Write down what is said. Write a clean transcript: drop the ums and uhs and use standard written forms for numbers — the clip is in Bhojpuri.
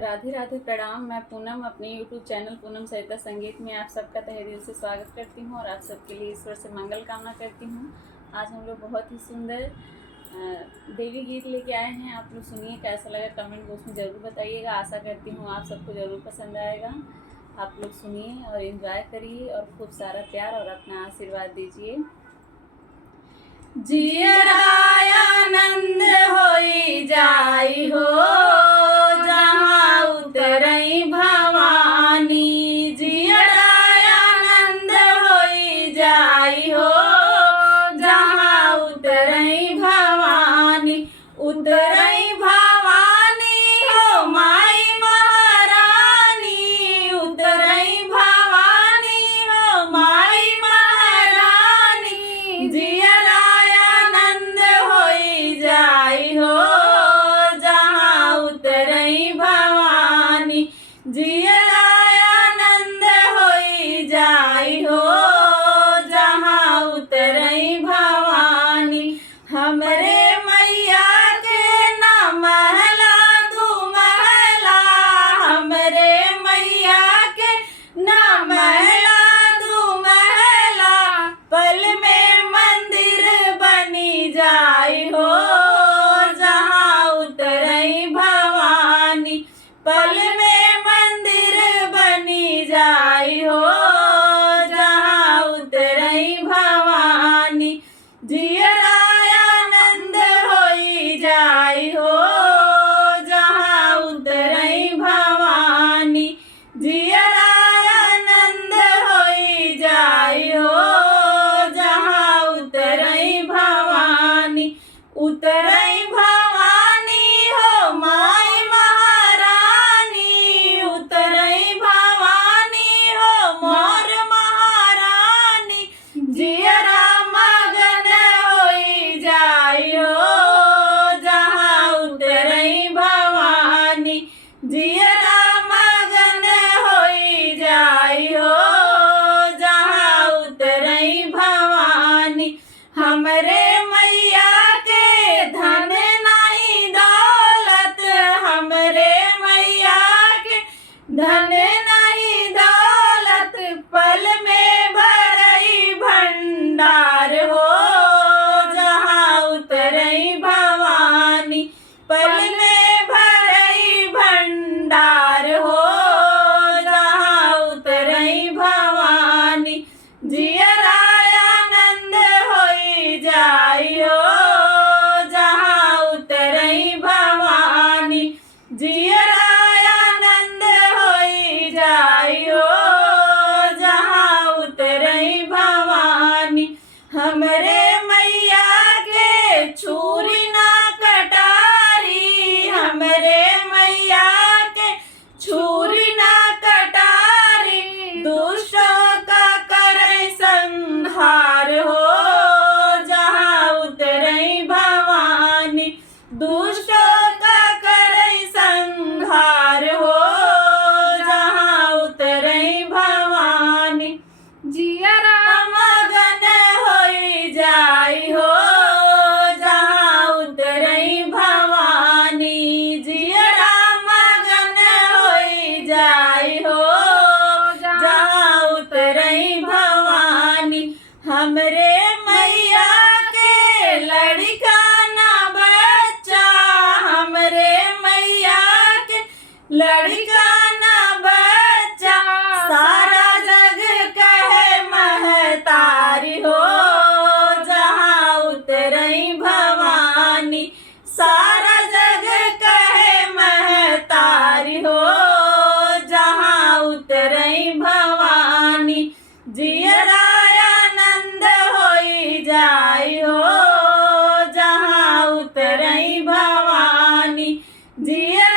राधे राधे प्रणाम। मैं पूनम अपने YouTube चैनल पूनम सरिता संगीत में आप सबका तहे दिल से स्वागत करती हूँ और आप सबके लिए ईश्वर से मंगल कामना करती हूँ। आज हम लोग बहुत ही सुंदर देवी गीत लेके आए हैं। आप लोग सुनिए, कैसा लगा कमेंट बॉक्स में ज़रूर बताइएगा। आशा करती हूँ आप सबको ज़रूर पसंद आएगा। आप लोग सुनिए और एंजॉय करिए और खूब सारा प्यार और अपना आशीर्वाद दीजिए। जियरानंद होई जाई हो जहाँ उतरई भवानी, जियरानंद होई जाई हो जहाँ उतरई भवानी। उतरई भवानी हो माई महारानी, उतरई भवानी हो माई महारानी। जियरानंद होई जाई हो जहाँ उतरई भवानी, जियरानंद होई जाई हो जहाँ उतरई भवानी। हमरे मैया के ना महला दू महला, हमरे मैया के ना महला दू महला, पल में मंदिर बनी जाई हो जहाँ उतरई भवानी। पल में मंदिर बनी जाई हो जहाँ उतरई भवानी। जियरानंद होई जाई हो जहाँ उतरई भवानी, जियरानंद होई जाई हो जहाँ उतरई भवानी। उतरई भवानी हो माई महारानी, उतरई भवानी हो मोर महारानी। जियरा मगन होई जाई हो जहाँ उतरई भवानी, जियरा मगन होई जाई हो जहाँ उतरई भवानी। हमरे मैया के धन नहीं दौलत, हमरे मैया के धन नहीं दौलत, पल में भरई भंडार हो जहाँ उतरई भवानी। पल में भरई भंडार हो जहाँ उतरई भवानी। जियरानंद होई जाई हो जहाँ उतरई भवानी, जियरानंद होई जाई हो जहाँ उतरई भवानी। हमरे मैया के छुरी ना कटारी, हमरे मैया के छुरी ना कटारी, दुष्टों का करे संहार हो जहाँ उतरई भवानी। दुष्टों का करे संहार हो जहाँ उतरई भवानी। जियरा मगन होई जाई हो जहाँ उतरई भवानी, जियरा मगन होई जाई हो जहाँ उतरई भवानी। हमरे मैया के लड़का ना बच्चा, हमरे मैया के लड़का ना बच्चा, सारा जग कहे महतारी हो जहाँ उतरई भवानी। सारा जग कहे महतारी हो जहाँ उतरई भवानी। जियरानंद होई जाई हो जहाँ उतरई भवानी, जिया